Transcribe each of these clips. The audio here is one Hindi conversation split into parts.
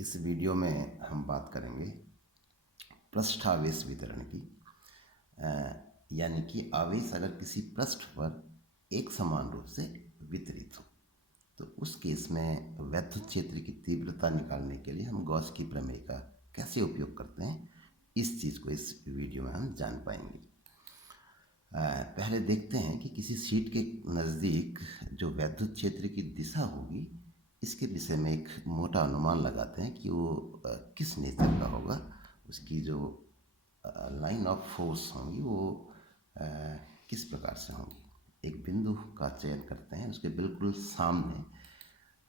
इस वीडियो में हम बात करेंगे पृष्ठावेश वितरण की। यानी कि आवेश अगर किसी पृष्ठ पर एक समान रूप से वितरित हो तो उस केस में वैद्युत क्षेत्र की तीव्रता निकालने के लिए हम गॉस की प्रमेय का कैसे उपयोग करते हैं, इस चीज़ को इस वीडियो में हम जान पाएंगे। पहले देखते हैं कि किसी शीट के नज़दीक जो वैद्युत क्षेत्र की दिशा होगी, इसके विषय में एक मोटा अनुमान लगाते हैं कि वो किस नेचर का होगा। उसकी जो लाइन ऑफ फोर्स होंगी वो किस प्रकार से होंगी। एक बिंदु का चयन करते हैं, उसके बिल्कुल सामने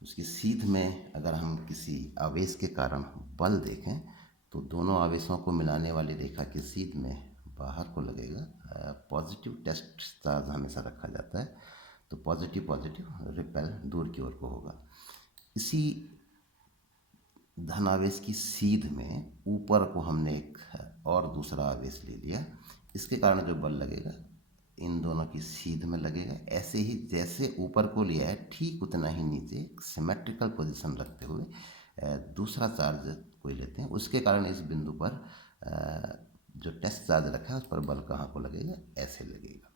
उसकी सीध में अगर हम किसी आवेश के कारण बल देखें तो दोनों आवेशों को मिलाने वाली रेखा की सीध में बाहर को लगेगा पॉजिटिव टेस्ट चार्ज हमेशा रखा जाता है, तो पॉजिटिव पॉजिटिव रिपेल दूर की ओर को होगा। इसी धन आवेश की सीध में ऊपर को हमने एक और दूसरा आवेश ले लिया, इसके कारण जो बल लगेगा इन दोनों की सीध में लगेगा। ऐसे ही जैसे ऊपर को लिया है ठीक उतना ही नीचे सिमेट्रिकल पोजीशन रखते हुए दूसरा चार्ज कोई लेते हैं, उसके कारण इस बिंदु पर जो टेस्ट चार्ज रखा है उस पर बल कहाँ को लगेगा, ऐसे लगेगा।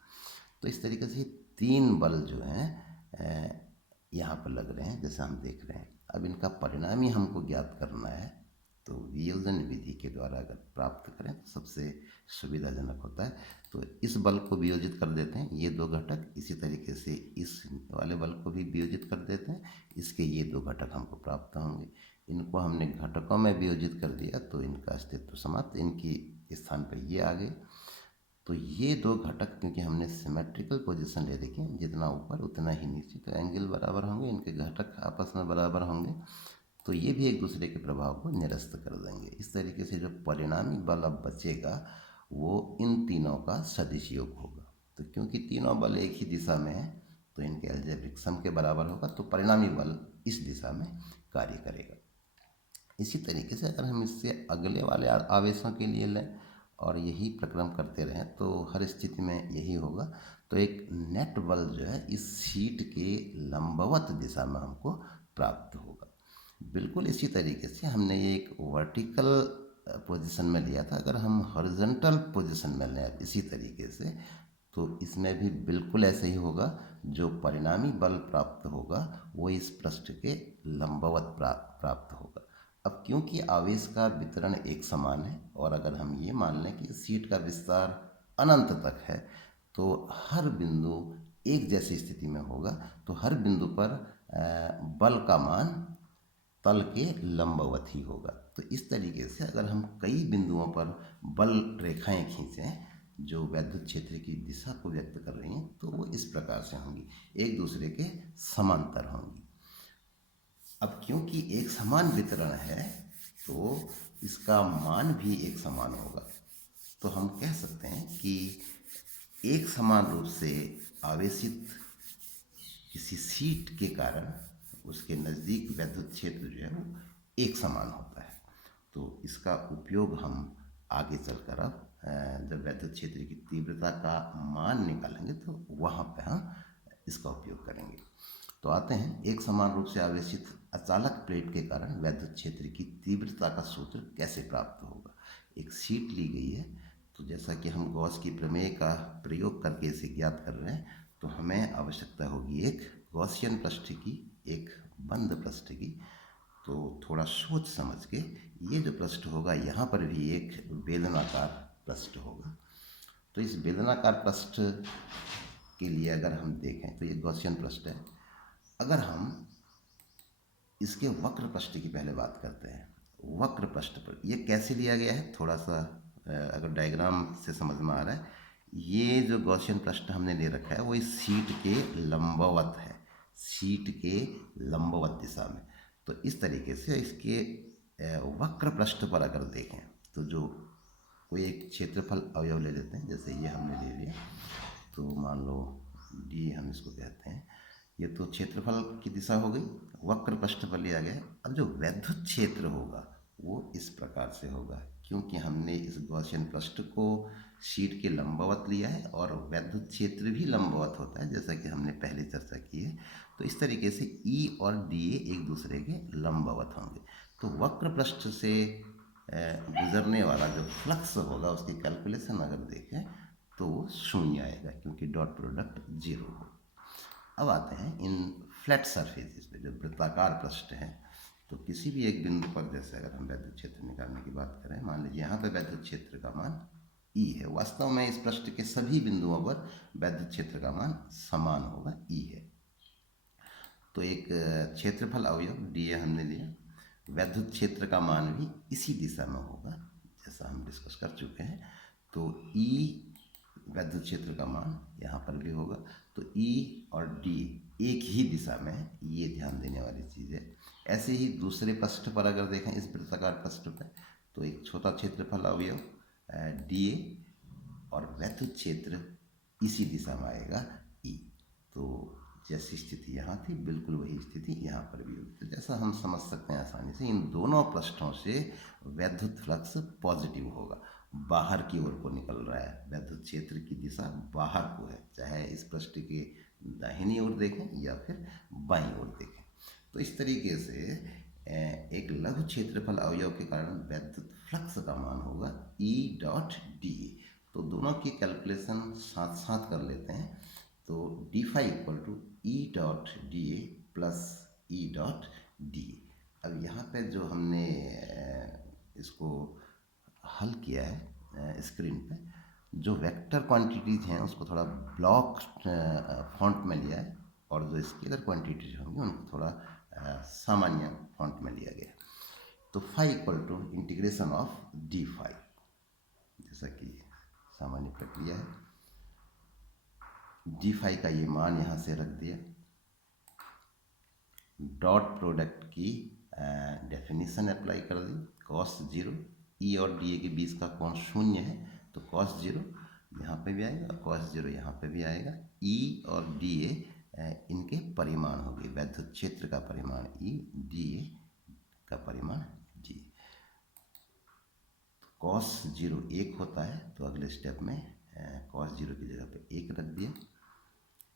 तो इस तरीके से तीन बल जो हैं यहाँ पर लग रहे हैं जैसे हम देख रहे हैं। अब इनका परिणाम ही हमको ज्ञात करना है, तो वियोजन विधि के द्वारा अगर प्राप्त करें तो सबसे सुविधाजनक होता है। तो इस बल को वियोजित कर देते हैं, ये दो घटक, इसी तरीके से इस वाले बल को भी वियोजित कर देते हैं, इसके ये दो घटक हमको प्राप्त होंगे। इनको हमने घटकों में वियोजित कर दिया तो इनका अस्तित्व समाप्त, इनकी स्थान पर ये आ गए। तो ये दो घटक क्योंकि हमने सिमेट्रिकल पोजीशन ले रखी है, जितना ऊपर उतना ही नीचे, तो एंगल बराबर होंगे, इनके घटक आपस में बराबर होंगे, तो ये भी एक दूसरे के प्रभाव को निरस्त कर देंगे। इस तरीके से जो परिणामी बल अब बचेगा वो इन तीनों का सदिश योग होगा। तो क्योंकि तीनों बल एक ही दिशा में है तो इनके अलजेब्रिक सम के बराबर होगा, तो परिणामी बल इस दिशा में कार्य करेगा। इसी तरीके से अगर हम इससे अगले वाले आवेशों के लिए लें और यही प्रक्रम करते रहें तो हर स्थिति में यही होगा। तो एक नेट बल जो है इस शीट के लंबवत दिशा में हमको प्राप्त होगा। बिल्कुल इसी तरीके से हमने ये एक वर्टिकल पोजीशन में लिया था, अगर हम हॉरिजॉन्टल पोजीशन में लें इसी तरीके से तो इसमें भी बिल्कुल ऐसे ही होगा। जो परिणामी बल प्राप्त होगा वो इस पृष्ठ के लंबवत प्राप्त होगा। अब क्योंकि आवेश का वितरण एक समान है और अगर हम ये मान लें कि सीट का विस्तार अनंत तक है तो हर बिंदु एक जैसी स्थिति में होगा, तो हर बिंदु पर बल का मान तल के लंबवत ही होगा। तो इस तरीके से अगर हम कई बिंदुओं पर बल रेखाएं खींचें जो वैद्युत क्षेत्र की दिशा को व्यक्त कर रही हैं तो वो इस प्रकार से होंगी, एक दूसरे के समांतर होंगी। अब क्योंकि एक समान वितरण है तो इसका मान भी एक समान होगा। तो हम कह सकते हैं कि एक समान रूप से आवेशित किसी शीट के कारण उसके नज़दीक वैद्युत क्षेत्र जो है वो एक समान होता है। तो इसका उपयोग हम आगे चलकर अब जब वैद्युत क्षेत्र की तीव्रता का मान निकालेंगे तो वहाँ पे हम इसका उपयोग करेंगे। तो आते हैं एक समान रूप से आवेशित अचालक प्लेट के कारण वैद्युत क्षेत्र की तीव्रता का सूत्र कैसे प्राप्त होगा। एक शीट ली गई है, तो जैसा कि हम गॉस की प्रमेय का प्रयोग करके इसे ज्ञात कर रहे हैं तो हमें आवश्यकता होगी एक गॉसियन पृष्ठ की, एक बंद पृष्ठ की। तो थोड़ा सोच समझ के ये जो पृष्ठ होगा यहाँ पर भी एक बेलनाकार पृष्ठ होगा। तो इस बेलनाकार पृष्ठ के लिए अगर हम देखें तो ये गॉसियन पृष्ठ है। अगर हम इसके वक्र पृष्ठ की पहले बात करते हैं, वक्र पृष्ठ पर ये कैसे लिया गया है, थोड़ा सा अगर डायग्राम से समझ में आ रहा है, ये जो गॉसियन पृष्ठ हमने ले रखा है वो इस शीट के लंबवत है, शीट के लंबवत दिशा में। तो इस तरीके से इसके वक्र पृष्ठ पर अगर देखें तो जो कोई एक क्षेत्रफल अवयव ले लेते हैं, जैसे ये हमने ले लिया, तो मान लो डी हम इसको कहते हैं, ये तो क्षेत्रफल की दिशा हो गई, वक्र पृष्ठ पर लिया गया। अब जो वैद्युत क्षेत्र होगा वो इस प्रकार से होगा, क्योंकि हमने इस गॉसियन पृष्ठ को शीट के लंबवत लिया है और वैद्युत क्षेत्र भी लंबवत होता है जैसा कि हमने पहले चर्चा की है। तो इस तरीके से ई और डी ए एक दूसरे के लंबवत होंगे। तो वक्र पृष्ठ से गुजरने वाला जो फ्लक्स होगा उसकी कैलकुलेशन अगर देखें तो वो शून्य आएगा, क्योंकि डॉट प्रोडक्ट जीरो हो। अब आते हैं इन फ्लैट सरफेसेस पे, जो वृत्ताकार पृष्ठ है। तो किसी भी एक बिंदु पर, जैसे अगर हम वैद्युत क्षेत्र निकालने की बात करें, मान लीजिए यहाँ पर वैद्युत क्षेत्र का मान ई है। वास्तव में इस पृष्ठ के सभी बिंदुओं पर वैद्युत क्षेत्र का मान समान होगा, ई है। तो एक क्षेत्रफल अवयव डी ए हमने लिया, वैद्युत क्षेत्र का मान भी इसी दिशा में होगा जैसा हम डिस्कस कर चुके हैं। तो ई वैद्युत क्षेत्र का मान यहाँ पर भी होगा। तो ई और डी एक ही दिशा में है, ये ध्यान देने वाली चीज़ है। ऐसे ही दूसरे पृष्ठ पर अगर देखें, इस वृत्ताकार पृष्ठ पर, तो एक छोटा क्षेत्रफल अवयव डी ए और वैद्युत क्षेत्र इसी दिशा में आएगा, ई। तो जैसी स्थिति यहाँ थी बिल्कुल वही स्थिति यहाँ पर भी होगी। तो जैसा हम समझ सकते हैं आसानी से, इन दोनों पृष्ठों से वैद्युत फ्लक्स पॉजिटिव होगा, बाहर की ओर को निकल रहा है। वैद्युत क्षेत्र की दिशा बाहर को है, चाहे इस पृष्ठ के दाहिनी ओर देखें या फिर बाईं ओर देखें। तो इस तरीके से एक लघु क्षेत्रफल अवयव के कारण वैद्युत फ्लक्स का मान होगा ई डॉट डी ए। तो दोनों की कैलकुलेशन साथ साथ कर लेते हैं। तो D phi equal to E dot D A plus E dot D A. अब यहाँ पे जो हमने इसको हल किया है स्क्रीन पे, जो वेक्टर क्वांटिटीज हैं उसको थोड़ा ब्लॉक फॉन्ट में लिया है, और जो स्केलर क्वांटिटीज होंगी उनको थोड़ा सामान्य फॉन्ट में लिया गया। तो phi equal to integration of D phi, जैसा कि सामान्य प्रक्रिया है। डी फाई का ये मान यहाँ से रख दिया, डॉट प्रोडक्ट की डेफिनेशन अप्लाई कर दी, कॉस जीरो, ई और डी ए के बीच का कोण शून्य है, तो कॉस जीरो यहाँ पे भी आएगा, कॉस जीरो यहाँ पे भी आएगा। ई और डी ए इनके परिमाण हो गए, वैद्युत क्षेत्र का परिमाण ई, डी ए का परिमाण जी। कॉस जीरो एक होता है, तो अगले स्टेप में कॉस जीरो की जगह पे एक रख दिया।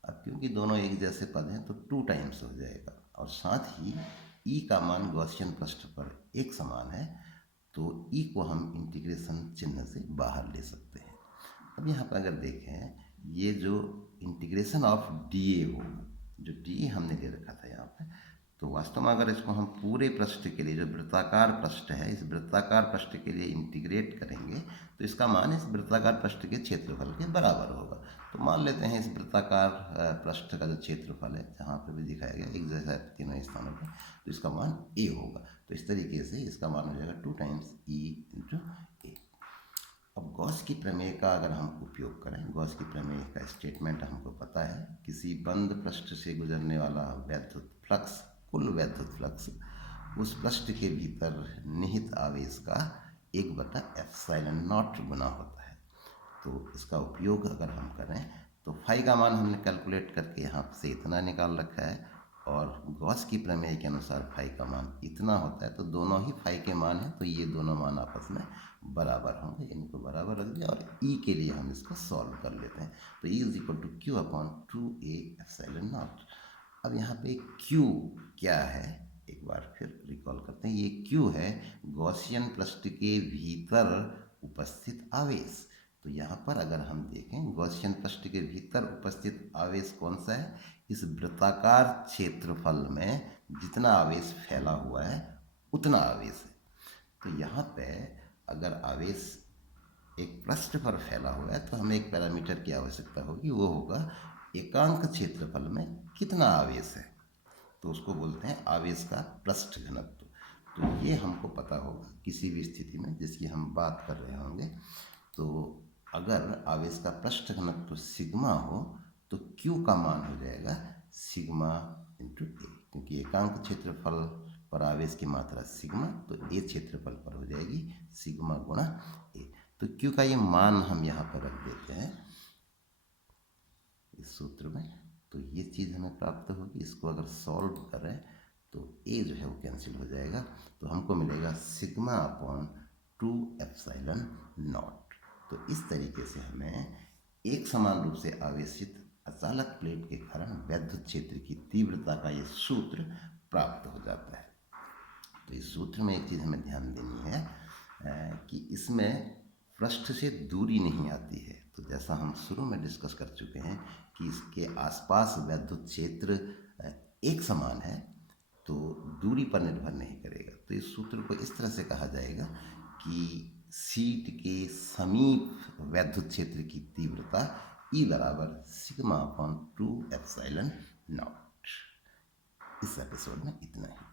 अब क्योंकि दोनों एक जैसे पद हैं तो 2 टाइम्स हो जाएगा, और साथ ही ई का मान गॉसियन पृष्ठ पर एक समान है, तो ई को हम इंटीग्रेशन चिन्ह से बाहर ले सकते हैं। अब यहाँ पर अगर देखें, ये जो इंटीग्रेशन ऑफ डी ए हो, जो डी ए हमने ले रखा था यहाँ पे, तो वास्तव में अगर इसको हम पूरे पृष्ठ के लिए, जो वृत्ताकार पृष्ठ है, इस वृत्ताकार पृष्ठ के लिए इंटीग्रेट करेंगे तो इसका मान इस वृत्ताकार पृष्ठ के क्षेत्रफल के बराबर होगा। तो मान लेते हैं इस वृत्ताकार पृष्ठ का जो क्षेत्रफल है, जहाँ पर भी दिखाया गया एक जैसा तीनों स्थानों पर, तो इसका मान ए होगा। तो इस तरीके से इसका मान हो जाएगा 2 टाइम्स ई इंटू ए। अब गॉस की प्रमेय का अगर हम उपयोग करें, गॉस की प्रमेय का स्टेटमेंट हमको पता है, किसी बंद पृष्ठ से गुजरने वाला वैद्युत फ्लक्स, कुल वैद्युत फ्लक्स उस पृष्ठ के भीतर निहित आवेश का 1/ε0 गुना होता है। तो इसका उपयोग अगर हम करें तो फाई का मान हमने कैलकुलेट करके यहाँ से इतना निकाल रखा है, और गॉस की प्रमेय के अनुसार फाई का मान इतना होता है। तो दोनों ही फाई के मान हैं, तो ये दोनों मान आपस में बराबर होंगे, इनको बराबर रख दिया। और ई के लिए हम इसको सॉल्व कर लेते हैं। तो E is equal to Q upon 2a/ε0। अब यहाँ पे क्यू क्या है, एक बार फिर रिकॉल करते हैं। ये क्यू है गॉसियन पृष्ठ के भीतर उपस्थित आवेश। तो यहाँ पर अगर हम देखें, गॉसियन पृष्ठ के भीतर उपस्थित आवेश कौन सा है, इस वृत्ताकार क्षेत्रफल में जितना आवेश फैला हुआ है उतना आवेश है। तो यहाँ पे अगर आवेश एक पृष्ठ पर फैला हुआ है तो हमें एक पैरामीटर की आवश्यकता होगी, वो होगा एकांक क्षेत्रफल में कितना आवेश है। तो उसको बोलते हैं आवेश का पृष्ठ घनत्व। तो ये हमको पता होगा किसी भी स्थिति में जिसकी हम बात कर रहे होंगे। तो अगर आवेश का पृष्ठ घनत्व सिग्मा हो तो क्यू का मान हो जाएगा सिग्मा इंटू ए, क्योंकि एकांक क्षेत्रफल पर आवेश की मात्रा सिग्मा, तो ए क्षेत्रफल पर हो जाएगी सिग्मा गुणा ए। तो क्यू का ये मान हम यहाँ पर रख देते हैं इस सूत्र में, तो ये चीज़ हमें प्राप्त होगी। इसको अगर सॉल्व करें तो ए जो है वो कैंसिल हो जाएगा, तो हमको मिलेगा सिग्मा अपॉन 2ε0। तो इस तरीके से हमें एक समान रूप से आवेशित अर्धचालक प्लेट के कारण वैद्युत क्षेत्र की तीव्रता का ये सूत्र प्राप्त हो जाता है। तो इस सूत्र में एक चीज़ हमें ध्यान देनी है कि इसमें पृष्ठ से दूरी नहीं आती है। तो जैसा हम शुरू में डिस्कस कर चुके हैं कि इसके आसपास वैद्युत क्षेत्र एक समान है, तो दूरी पर निर्भर नहीं करेगा। तो इस सूत्र को इस तरह से कहा जाएगा कि शीट के समीप वैद्युत क्षेत्र की तीव्रता E बराबर सिग्मा अपॉन 2 एप्सिलॉन नॉट। इस एपिसोड में इतना ही।